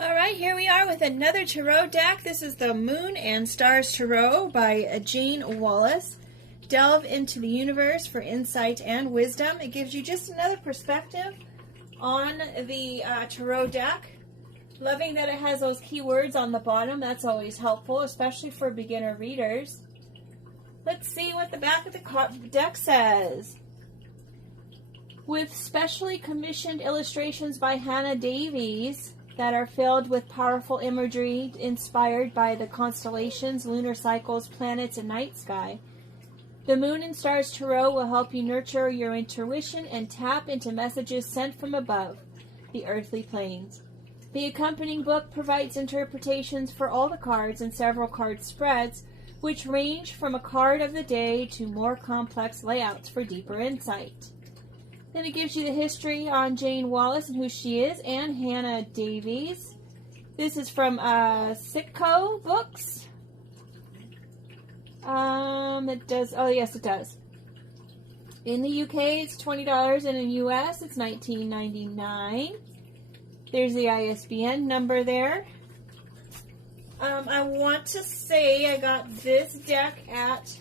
All right, here we are with another tarot deck. This is the Moon and Stars Tarot by Jane Wallace. Delve into the universe for insight and wisdom. It gives you just another perspective on the tarot deck. Loving that it has those keywords on the bottom. That's always helpful, especially for beginner readers. Let's see what the back of the deck says. With specially commissioned illustrations by Hannah Davies that are filled with powerful imagery inspired by the constellations, lunar cycles, planets, and night sky, the Moon and Stars Tarot will help you nurture your intuition and tap into messages sent from above, the earthly planes. The accompanying book provides interpretations for all the cards and several card spreads, which range from a card of the day to more complex layouts for deeper insight. Then it gives you the history on Jane Wallace and who she is, and Hannah Davies. This is from Sitco Books. It does. Oh, yes, it does. In the UK, it's $20, and in the US, it's $19.99. There's the ISBN number there. I want to say I got this deck at,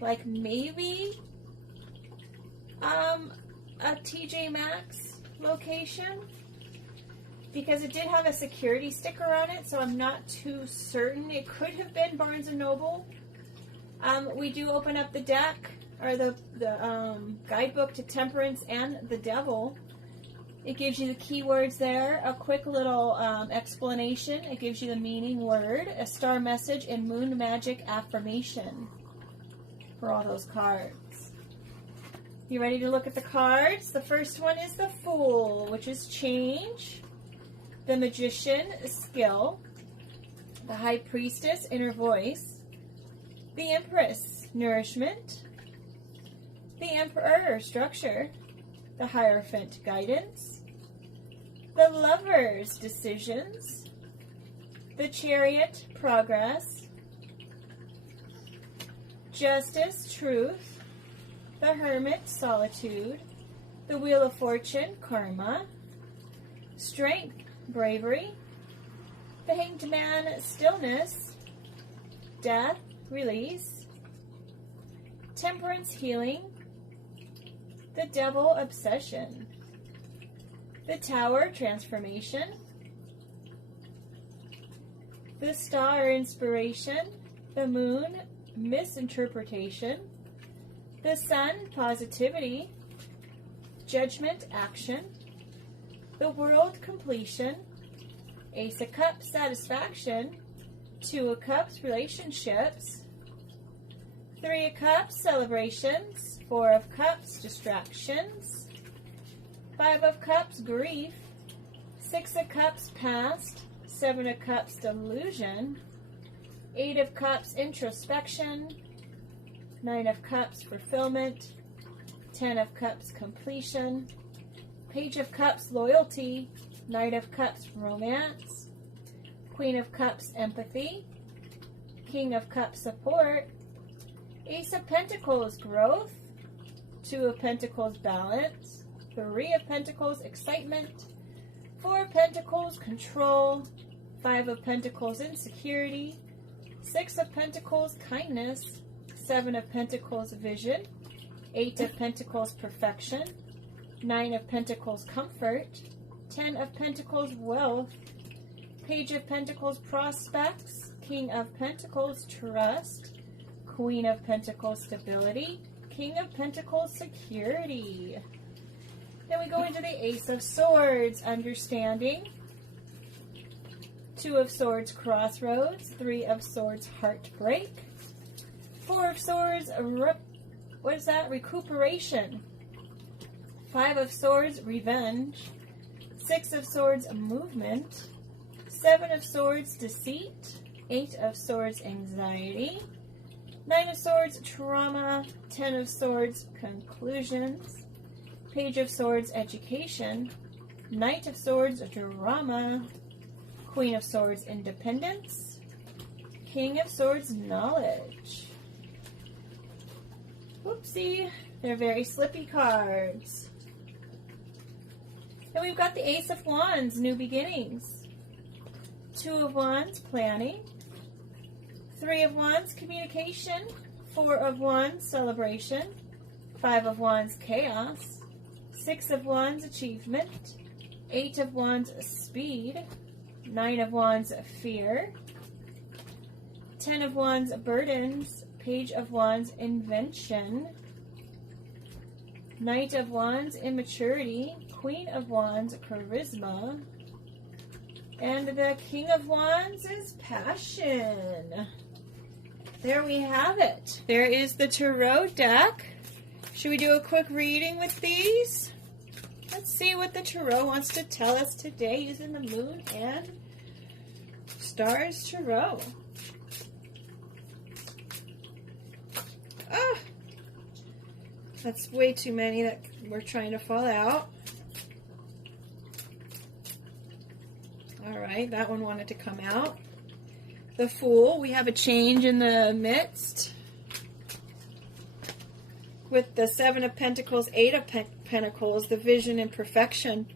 like, maybe a TJ Maxx location, because it did have a security sticker on it, so I'm not too certain. It could have been Barnes & Noble. We do open up the deck, or the guidebook to Temperance and the Devil. It gives you the keywords there, a quick little explanation. It gives you the meaning word, a star message, and moon magic affirmation for all those cards. You ready to look at the cards? The first one is the Fool, which is change. The Magician, skill. The High Priestess, inner voice. The Empress, nourishment. The Emperor, structure. The Hierophant, guidance. The Lovers, decisions. The Chariot, progress. Justice, truth. The Hermit, solitude. The Wheel of Fortune, karma. Strength, bravery. The Hanged Man, stillness. Death, release. Temperance, healing. The Devil, obsession. The Tower, transformation. The Star, inspiration. The Moon, misinterpretation. The Sun, positivity. Judgment, action. The World, completion. Ace of Cups, satisfaction. Two of Cups, relationships. Three of Cups, celebrations. Four of Cups, distractions. Five of Cups, grief. Six of Cups, past. Seven of Cups, delusion. Eight of Cups, introspection. Nine of Cups, fulfillment. 10 of Cups, completion. Page of Cups, loyalty. Knight of Cups, romance. Queen of Cups, empathy. King of Cups, support. Ace of Pentacles, growth. Two of Pentacles, balance. Three of Pentacles, excitement. Four of Pentacles, control. Five of Pentacles, insecurity. Six of Pentacles, kindness. Seven of Pentacles, vision. Eight of Pentacles, perfection. Nine of Pentacles, comfort. 10 of Pentacles, wealth. Page of Pentacles, prospects. King of Pentacles, trust. Queen of Pentacles, stability. King of Pentacles, security. Then we go into the Ace of Swords, understanding. Two of Swords, crossroads. Three of Swords, heartbreak. Four of Swords, recuperation. Five of Swords, revenge. Six of Swords, movement. Seven of Swords, deceit. Eight of Swords, anxiety. Nine of Swords, trauma. 10 of Swords, conclusions. Page of Swords, education. Knight of Swords, drama. Queen of Swords, independence. King of Swords, knowledge. Whoopsie, they're very slippy cards. Then we've got the Ace of Wands, new beginnings. Two of Wands, planning. Three of Wands, communication. Four of Wands, celebration. Five of Wands, chaos. Six of Wands, achievement. Eight of Wands, speed. Nine of Wands, fear. 10 of Wands, burdens. Page of Wands, invention. Knight of Wands, immaturity. Queen of Wands, charisma. And the King of Wands is passion. There we have it. There is the tarot deck. Should we do a quick reading with these? Let's see what the tarot wants to tell us today using the Moon and Stars Tarot. Ah, that's way too many that we're trying to fall out. All right, that one wanted to come out. The Fool, we have a change in the midst. With the Seven of Pentacles, Eight of Pentacles, the vision and perfection.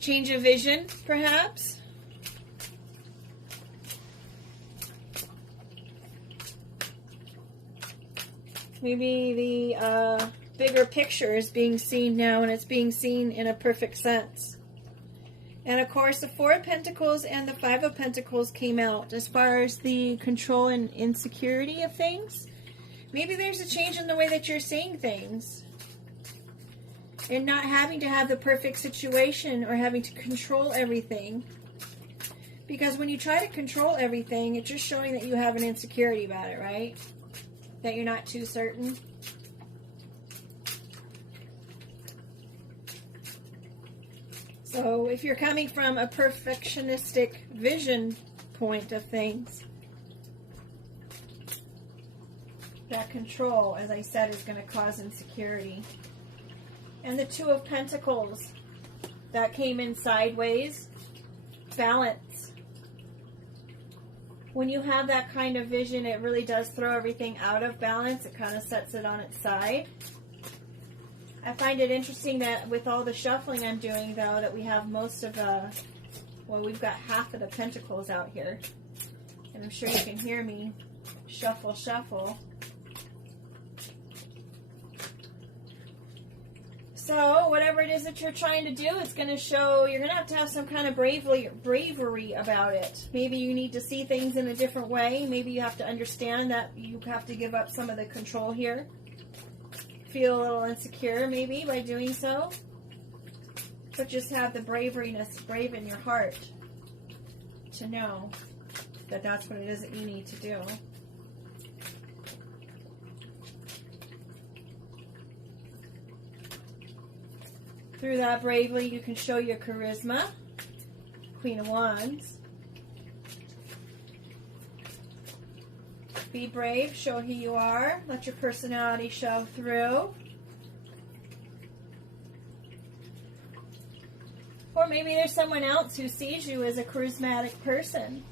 Change of vision, perhaps. Maybe the bigger picture is being seen now, and it's being seen in a perfect sense. And of course, the Four of Pentacles and the Five of Pentacles came out as far as the control and insecurity of things. Maybe there's a change in the way that you're seeing things. And not having to have the perfect situation or having to control everything. Because when you try to control everything, it's just showing that you have an insecurity about it, right? That you're not too certain. So if you're coming from a perfectionistic vision point of things, that control, as I said, is going to cause insecurity. And the Two of Pentacles, that came in sideways, balance. When you have that kind of vision, it really does throw everything out of balance. It kind of sets it on its side. I find it interesting that with all the shuffling I'm doing, though, that we have most of the, well, we've got half of the pentacles out here. And I'm sure you can hear me shuffle, shuffle. So, whatever it is that you're trying to do, it's going to show, you're going to have some kind of bravery about it. Maybe you need to see things in a different way. Maybe you have to understand that you have to give up some of the control here. Feel a little insecure, maybe, by doing so. But just have the brave in your heart to know that that's what it is that you need to do. Through that bravely, you can show your charisma. Queen of Wands. Be brave, show who you are. Let your personality show through. Or maybe there's someone else who sees you as a charismatic person.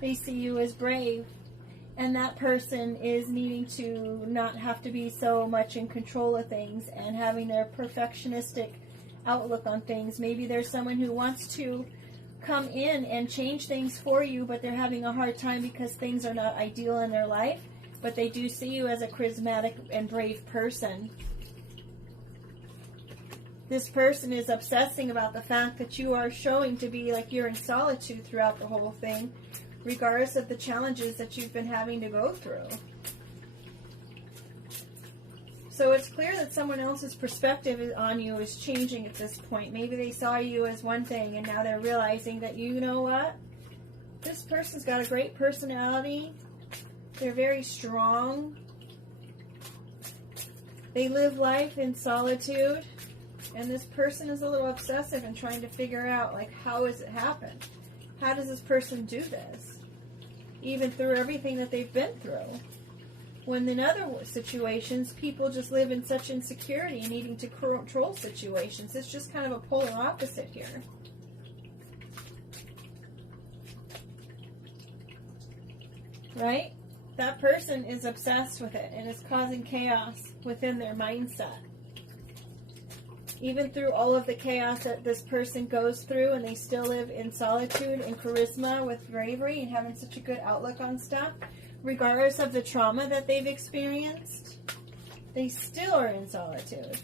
They see you as brave. And that person is needing to not have to be so much in control of things and having their perfectionistic outlook on things. Maybe there's someone who wants to come in and change things for you, but they're having a hard time because things are not ideal in their life. But they do see you as a charismatic and brave person. This person is obsessing about the fact that you are showing to be like you're in solitude throughout the whole thing, regardless of the challenges that you've been having to go through. So it's clear that someone else's perspective on you is changing at this point. Maybe they saw you as one thing and now they're realizing that, you know what? This person's got a great personality. They're very strong. They live life in solitude. And this person is a little obsessive and trying to figure out, like, how has it happened? How does this person do this? Even through everything that they've been through. When in other situations, people just live in such insecurity and needing to control situations. It's just kind of a polar opposite here. Right? That person is obsessed with it and it's causing chaos within their mindset. Even through all of the chaos that this person goes through, and they still live in solitude and charisma with bravery and having such a good outlook on stuff, regardless of the trauma that they've experienced, they still are in solitude.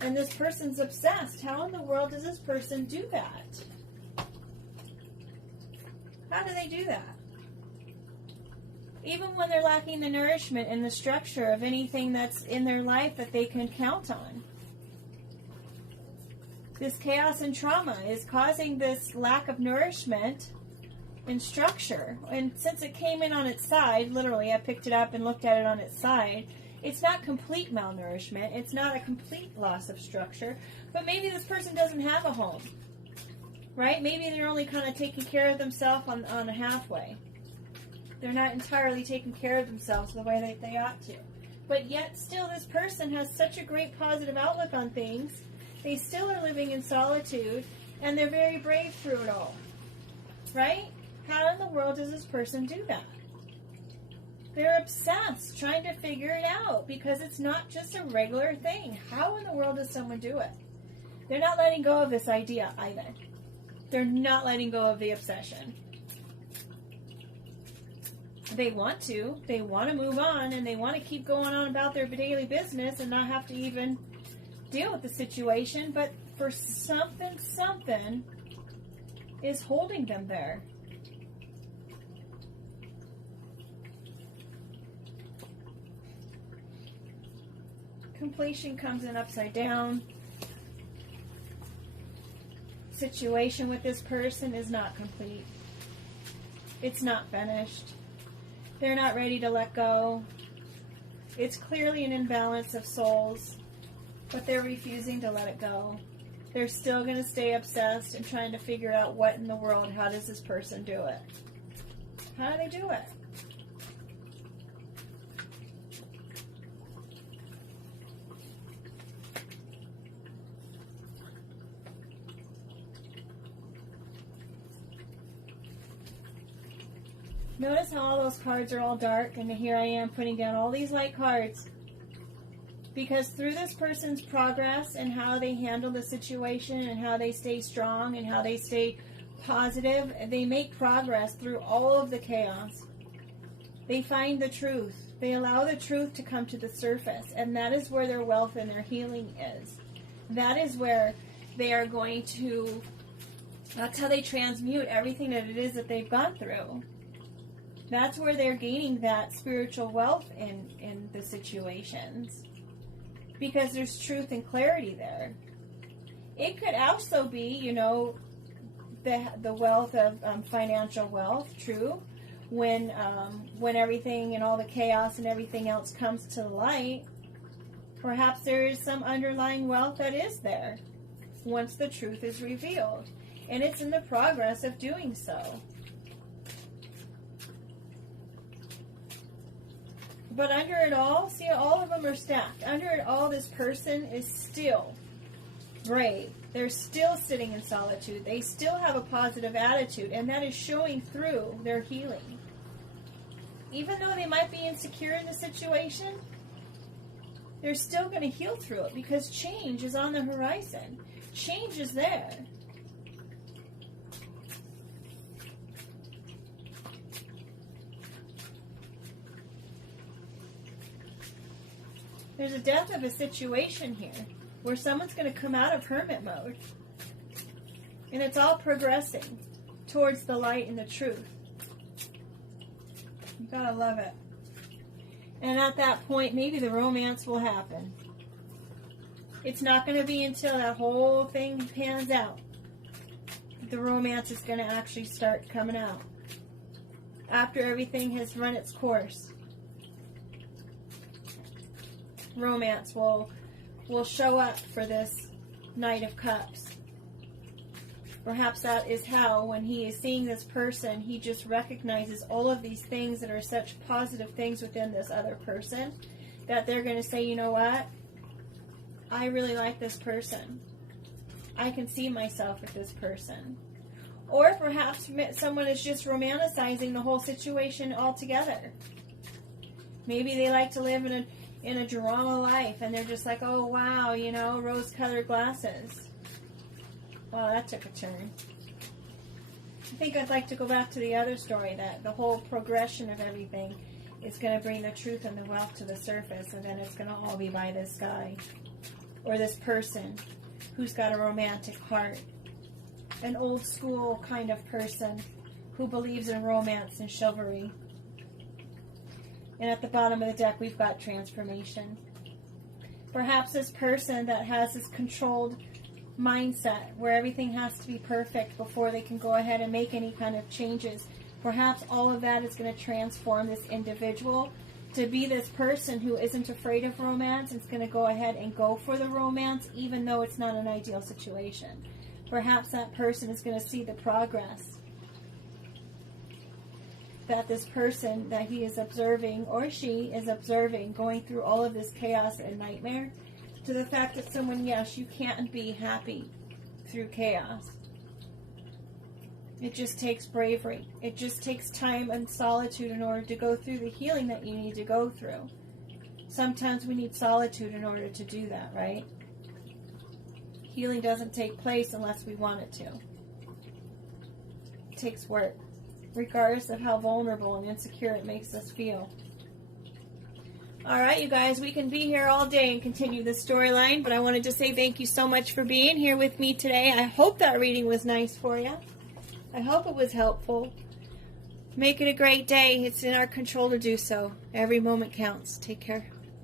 And this person's obsessed. How in the world does this person do that? How do they do that? Even when they're lacking the nourishment and the structure of anything that's in their life that they can count on. This chaos and trauma is causing this lack of nourishment and structure. And since it came in on its side, literally, I picked it up and looked at it on its side, it's not complete malnourishment. It's not a complete loss of structure. But maybe this person doesn't have a home. Right? Maybe they're only kind of taking care of themselves on a halfway. They're not entirely taking care of themselves the way that they ought to. But yet, still, this person has such a great positive outlook on things. They still are living in solitude, and they're very brave through it all. Right? How in the world does this person do that? They're obsessed, trying to figure it out, because it's not just a regular thing. How in the world does someone do it? They're not letting go of this idea either. They're not letting go of the obsession. They want to. They want to move on, and they want to keep going on about their daily business and not have to even deal with the situation, but for something is holding them there. Completion comes in upside down. Situation with this person is not complete. It's not finished. They're not ready to let go. It's clearly an imbalance of souls, but they're refusing to let it go. They're still going to stay obsessed and trying to figure out what in the world, how does this person do it? How do they do it? Notice how all those cards are all dark, and here I am putting down all these light cards. Because through this person's progress and how they handle the situation and how they stay strong and how they stay positive, they make progress through all of the chaos. They find the truth. They allow the truth to come to the surface, and that is where their wealth and their healing is. That is where they are going to, that's how they transmute everything that it is that they've gone through. That's where they're gaining that spiritual wealth in the situations. Because there's truth and clarity there. It could also be, the wealth of financial wealth, true. When everything and all the chaos and everything else comes to the light, perhaps there is some underlying wealth that is there once the truth is revealed. And it's in the progress of doing so. But under it all, see, all of them are stacked. Under it all, this person is still brave. They're still sitting in solitude. They still have a positive attitude, and that is showing through their healing. Even though they might be insecure in the situation, they're still going to heal through it because change is on the horizon. Change is there. There's a death of a situation here where someone's going to come out of hermit mode. And it's all progressing towards the light and the truth. You gotta love it. And at that point, maybe the romance will happen. It's not going to be until that whole thing pans out that the romance is going to actually start coming out. After everything has run its course. Romance will show up for this Knight of Cups. Perhaps that is how, when he is seeing this person, he just recognizes all of these things that are such positive things within this other person, that they're going to say, you know what? I really like this person. I can see myself with this person. Or perhaps someone is just romanticizing the whole situation altogether. Maybe they like to live in a drama life, and they're just like, oh wow, you know, rose-colored glasses. Well, that took a turn. I think I'd like to go back to the other story, that the whole progression of everything is going to bring the truth and the wealth to the surface, and then it's going to all be by this guy or this person who's got a romantic heart, an old school kind of person who believes in romance and chivalry. And at the bottom of the deck, we've got transformation. Perhaps this person that has this controlled mindset where everything has to be perfect before they can go ahead and make any kind of changes. Perhaps all of that is going to transform this individual to be this person who isn't afraid of romance and is going to go ahead and go for the romance even though it's not an ideal situation. Perhaps that person is going to see the progress that this person that he is observing, or she is observing, going through all of this chaos and nightmare, to the fact that someone, yes, you can't be happy through chaos. It just takes bravery. It just takes time and solitude in order to go through the healing that you need to go through. Sometimes we need solitude in order to do that, right? Healing doesn't take place unless we want it to. It takes work, regardless of how vulnerable and insecure it makes us feel. Alright, you guys, we can be here all day and continue this storyline, but I wanted to say thank you so much for being here with me today. I hope that reading was nice for you. I hope it was helpful. Make it a great day. It's in our control to do so. Every moment counts. Take care.